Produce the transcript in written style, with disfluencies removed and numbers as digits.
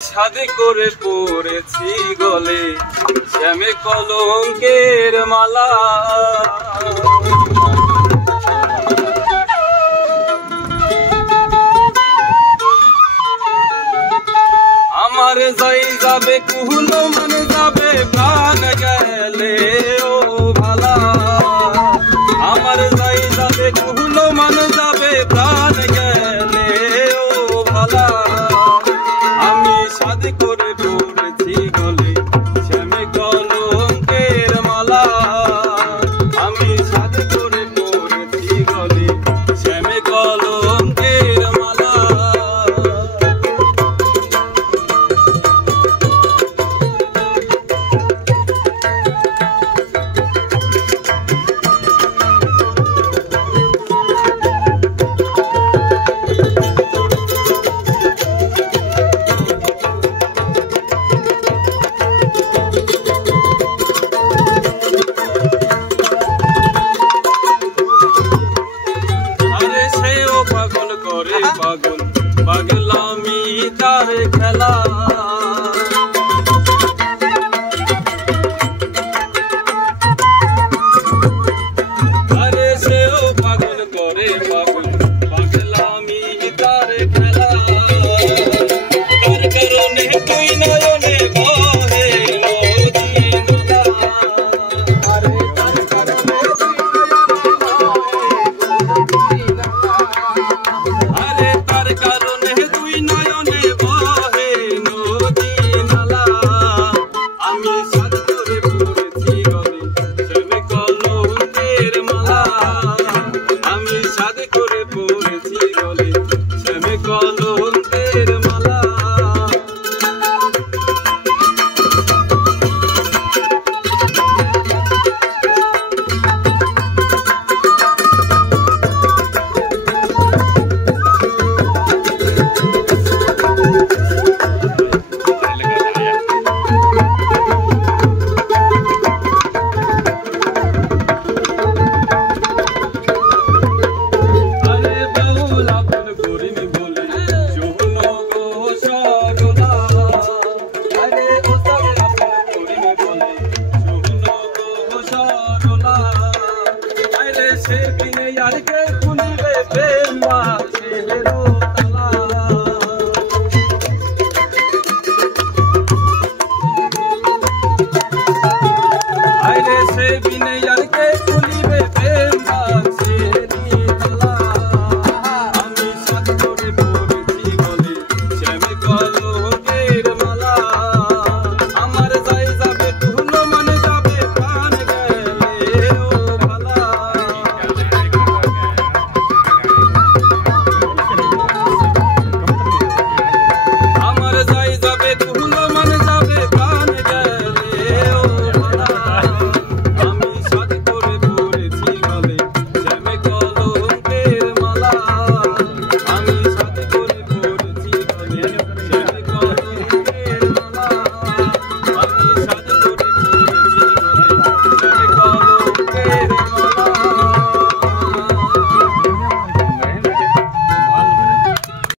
শাদি করে পড়েছি গলে শ্যামে কলঙ্কের মালা। আমার যাই যাবে কুহলো মন যাবে প্রাণ গেলে ও ভালা। আমার যাই যাবে কুহলো মন যাবে প্রাণ গেলে ও ভালা। আমি শাদি করে পড়েছি গলে শ্যামে কলঙ্কের মালা। আমি শাদি করে পড়েছি গলে শ্যামে কলঙ্কের মালা। পাগল পাগলামি তার খেলা।